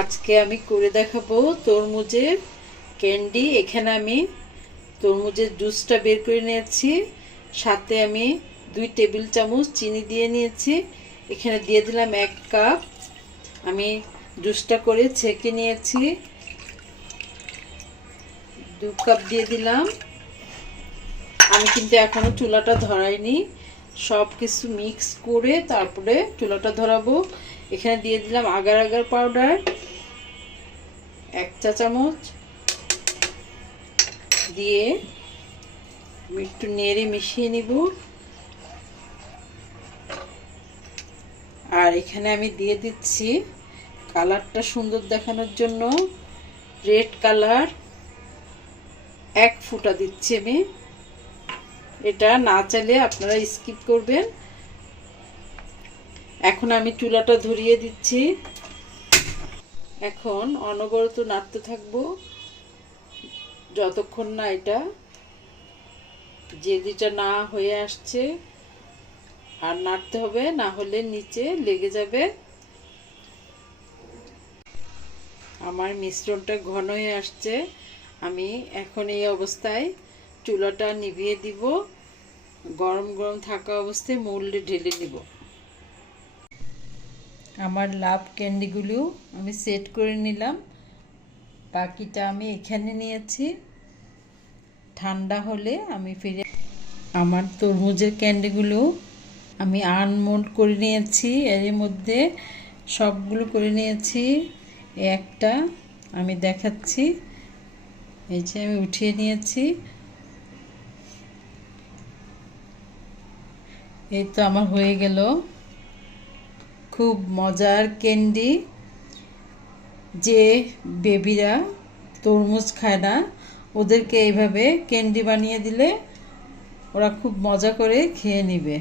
আজকে আমি করে দেখাবো তরমুজের ক্যান্ডি। এখানে আমি তরমুজের জুসটা বের করে নিয়েছি, সাথে আমি 2 টেবিল চামচ চিনি দিয়ে নিয়েছি। এখানে দিয়ে দিলাম 1 কাপ। আমি জুসটা করে ছেঁকে নিয়েছি। 2 কাপ দিয়ে দিলাম। আমি কিন্তু এখনো চুলাটা ধরাইনি, সব কিছু মিক্স করে তারপরে চুলাটা ধরাবো। এখানে দিয়ে দিলাম আগার আগার পাউডার 1 চা চামচ দিয়ে একটু নেড়ে মিশিয়ে নিব। আর এখানে আমি দিয়ে দিচ্ছি কালারটা সুন্দর দেখানোর জন্য রেড কালার 1 ফুটা দিচ্ছি আমি। এটা না চাইলে আপনারা স্কিপ করবেন। এখন আমি চুলাটা ধরিয়ে দিচ্ছি। এখন অনবরত নাড়তে থাকবো যতক্ষণ না এটা জেলিটা না হয়ে আসছে। আর নাড়তে হবে, না হলে নিচে লেগে যাবে। আমার মিশ্রণটা ঘন হয়ে আসছে। আমি এখন এই অবস্থায় চুলাটা নিভিয়ে দিব। গরম গরম থাকা অবস্থায় মোল্ডে ঢেলে নিব। আমার লাভ ক্যান্ডিগুলো আমি সেট করে নিলাম। বাকিটা আমি এখানে নিয়েছি, ঠান্ডা হলে আমি ফিরে। আমার তরমুজের ক্যান্ডিগুলো আমি আনমোল্ড করে নিয়েছি, এর মধ্যে সবগুলো করে নিয়েছি। একটা আমি দেখাচ্ছি, এই যে আমি উঠিয়ে নিয়েছি। এই তো আমার হয়ে গেল খুব মজার ক্যান্ডি। যে বেবিরা তরমুজ খায় না, ওদেরকে এইভাবে ক্যান্ডি বানিয়ে দিলে ওরা খুব মজা করে খেয়ে নেবে।